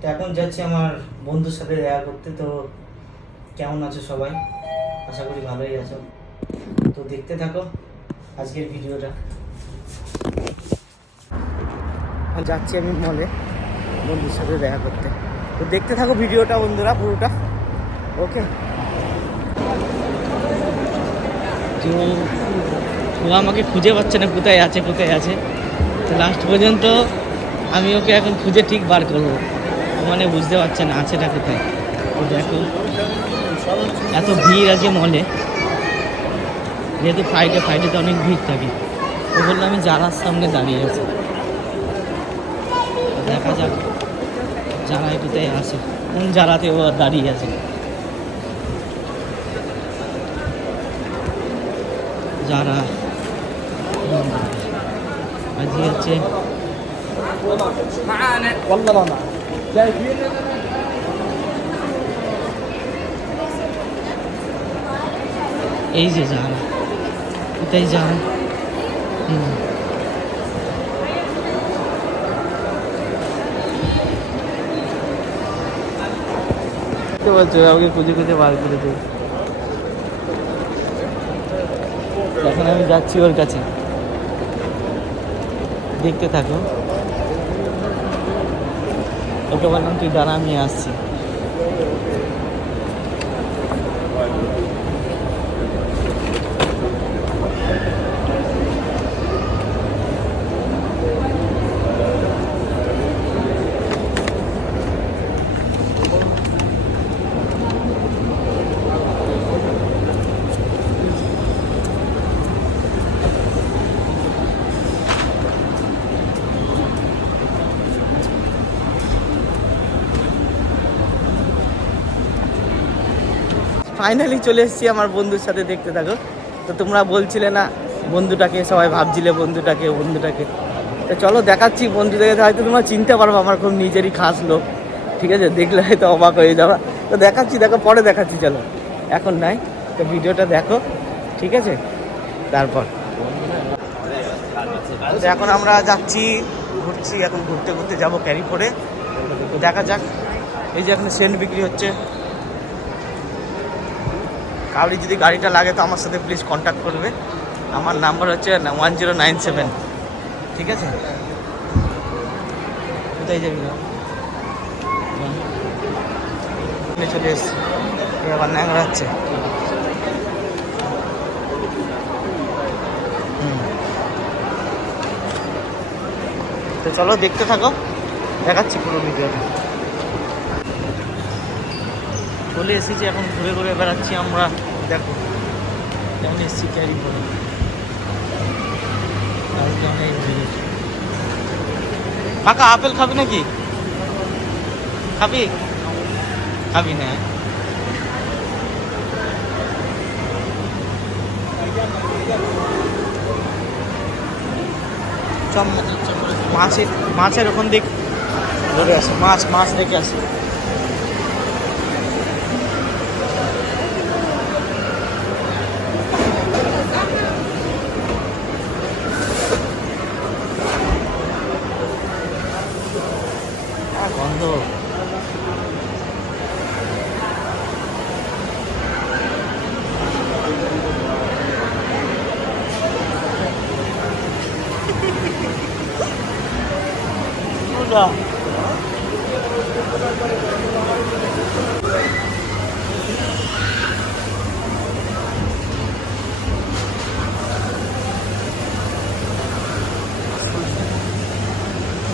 তো এখন যাচ্ছি আমার বন্ধুর সাথে দেখা করতে। তো কেমন আছো সবাই? আশা করি ভালোই আছো। তো দেখতে থাকো আজকের ভিডিওটা। যাচ্ছি আমি মলে বন্ধুর সাথে দেখা করতে। তো দেখতে থাকো ভিডিওটা বন্ধুরা পুরোটা। ওকে। তো ও আমাকে খুঁজে পাচ্ছে না, কোথায় আছে কোথায় আছে। তো লাস্ট পর্যন্ত আমি ওকে এখন খুঁজে ঠিক বার করবো। মানে বুঝতে পারছে না আছেটা কোথায়। তো দেখো এত ভিড় আছে মলে, যেহেতু ফ্রাইডেতে অনেক ভিড় থাকে। ও বললো আমি জারার সামনে দাঁড়িয়ে আছি। দেখা যাক যারা কোথায় আছে, কোন জারাতে ও দাঁড়িয়ে আছে। যারা আজকে হচ্ছে এই যে যারা কোথায় যারা। বলছো আমাকে খুঁজে খুঁজে বার করে দেবে। এখন আমি যাচ্ছি ওর কাছে, দেখতে থাকো। ওকে বললাম তুই দাঁড়া আমি আসছি। ফাইনালি চলে এসেছি আমার বন্ধুর সাথে, দেখতে থাকো। তো তোমরা বলছিলে না বন্ধুটাকে, সবাই ভাবছিলে বন্ধুটাকে। তো চলো দেখাচ্ছি বন্ধুটাকে। হয়তো তোমরা চিনতে পারবো, আমার খুব নিজেরই খাস লোক, ঠিক আছে? দেখলে হয়তো অবাক হয়ে যাবা। তো দেখাচ্ছি, দেখো পরে দেখাচ্ছি, চলো এখন নাই। তো ভিডিওটা দেখো, ঠিক আছে? তারপর এখন আমরা যাচ্ছি, ঘুরছি। এখন ঘুরতে ঘুরতে যাবো ক্যারিপুরে। দেখা যাক। এই যে এখানে সেন্ট বিক্রি হচ্ছে। কাউরি যদি গাড়িটা লাগে তো আমার সাথে প্লিজ কন্ট্যাক্ট করবে। আমার নাম্বার হচ্ছে 1097, ঠিক আছে? কোথায় যাবি না? চলে এসছি, আবার ন্যাংরা হচ্ছে। তো চলো দেখতে থাকো, দেখাচ্ছি পুরো ভিডিওটা। চলে এসেছি, এখন ঘুরে ঘুরে বেড়াচ্ছি আমরা। দেখো কেমন এসেছি ক্যারি করে। কাকা আপেল খাবি নাকি? খাবি খাবি না? মাছের ওখান দিক ধরে আসে, মাছ রেখে আসে। গন্ধ।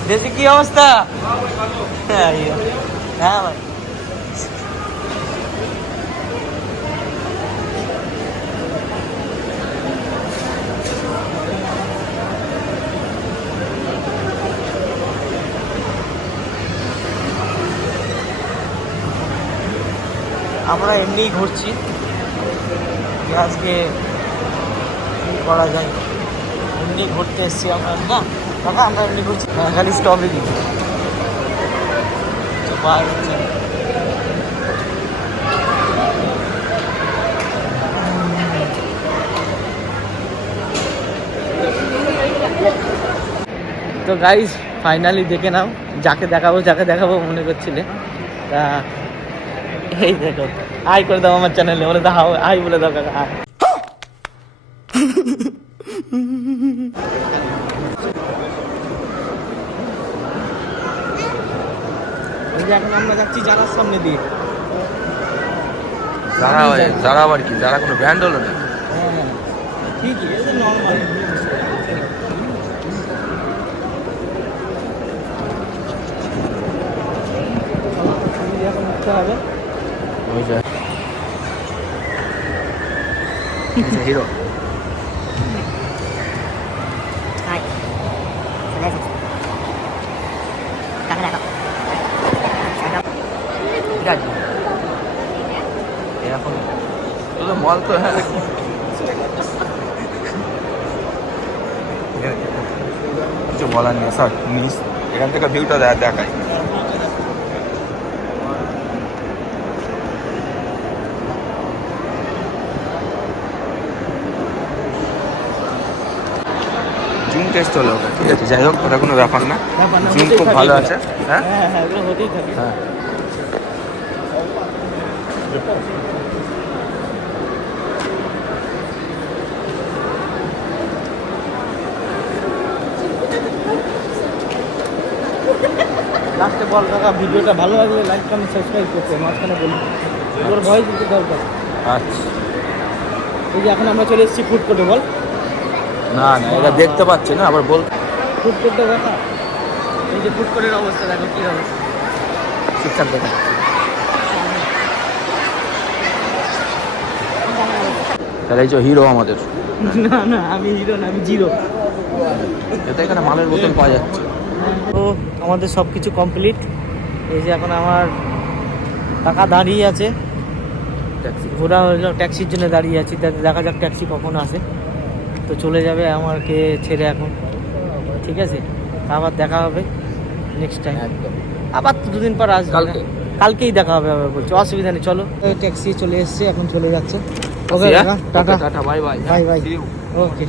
দেশে কি অবস্থা? হ্যাঁ ভাই। আমরা এমনিই ঘুরছি, আজকে কি করা যায়। এমনি ঘুরতে এসেছি আমরা, না দাদা আমরা এমনি ঘুরছি। খালি স্ট্রবেরি তো গাইস ফাইনালি দেখে নাও, যাকে দেখাবো মনে করছিলে। তা এই দেখো, আই করে দাও আমার চ্যানেলে, বলে দাও আই বলে দাও কাকা আয়। এখন আমরা যাচ্ছি যারার সামনে দিয়ে। যারা আবার কি, যারা কোনো ব্র্যান্ড হলো না? হ্যাঁ ঠিকই, এটা নর্মাল। এখন উঠতে হবে। হিরো এখন তো মল তো হ্যাঁ, কিছু বলার নেই স্যার। নিস এখান থেকে ভিউটা দেখাই। জুম টেস্ট হলো ওটা, ঠিক আছে, যাই হোক ওটা কোনো ব্যাপার না। জুম খুব ভালো আছে। হ্যাঁ হ্যাঁ হ্যাঁ, এগুলো হতেই থাকে। হ্যাঁ, লাস্টে বল কাকা, ভিডিওটা ভালো লাগলে লাইক কমেন্ট সাবস্ক্রাইব করতে, মাঝখানে বলি তোর ভয়েস দিতে দরকার। আচ্ছা। এই যে এখন আমরা চলে এসেছি ফুড কোর্টে, বল। না না, এটা দেখতে পাচ্ছি না, আবার বল। ফুড কোর্টে কাকা, এই যে ফুড কোর্টের অবস্থা দেখো কী হবে। ঠিকঠাক দেখা। তাহলে এই যে হিরো আমাদের, না না, আমি হিরো না, আমি জিরো। এতে এখানে মালের বোতল পাওয়া যাচ্ছে। তো আমাদের সব কিছু কমপ্লিট। এই যে এখন আমার কাকা দাঁড়িয়ে আছে, ঘোরা হলো ট্যাক্সির জন্য দাঁড়িয়ে আছি। দেখা যাক ট্যাক্সি কখন আসে, তো চলে যাবে আমাকে ছেড়ে এখন, ঠিক আছে। আবার দেখা হবে নেক্সট টাইম, একদম আবার তো দুদিন পর আসবে, কালকে। কালকেই দেখা হবে আবার বলছি, অসুবিধা নেই। চলো, ট্যাক্সি চলে এসছে, এখন চলে যাচ্ছে। ওকে হ্যাঁ? Tata tata, bye bye. Bye bye, See you. Okay.